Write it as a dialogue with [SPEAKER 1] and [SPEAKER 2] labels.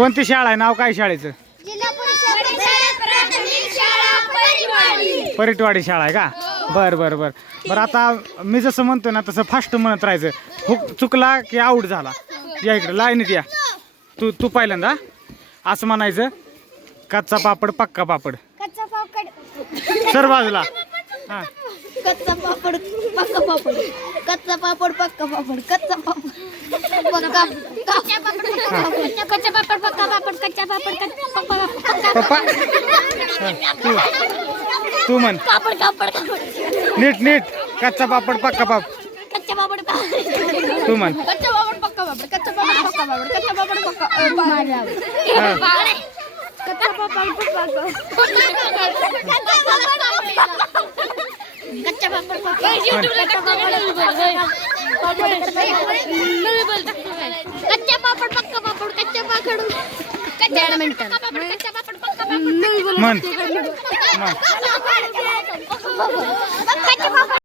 [SPEAKER 1] कोणती शाळा आहे? नाव काय शाळेचं? परिटवाडी. शाळा आहे का? बर बर बर. बरं आता मी जसं म्हणतो ना तसं फास्ट म्हणत राहायचं. हुक चुकला की आऊट झाला. या इकडे लाईनीत या. तू तू पहिल्यांदा. असं म्हणायचं. कच्चा पापड पक्का पापड.
[SPEAKER 2] कच्चा पापड.
[SPEAKER 1] सर बाजूला. हां.
[SPEAKER 2] कच्चा पापड पक्का पापड. कच्चा पापड पक्का पापड. कच्चा पापड. पक्का. कच्चा पापड पक्का पापड कच्चा पापड पक्का पापड कच्चा पापड पक्का
[SPEAKER 1] पापड पप्पा हां, तू तू म्हण
[SPEAKER 2] पापड पापड
[SPEAKER 1] नीट नीट कच्चा पापड पक्का पाप
[SPEAKER 2] कच्चा पापड पापड तू म्हण कच्चा पापड पक्का पापड कच्चा पापड पक्का पापड कच्चा पापड पक्का हां. कच्चा पापड कच्चा पापड कच्चा पापड पक्का पापड कच्चा पापड। कच्चा मिनिट। कच्चा पापड पक्का
[SPEAKER 1] पापड। म्हण म्हण कच्चा पापड।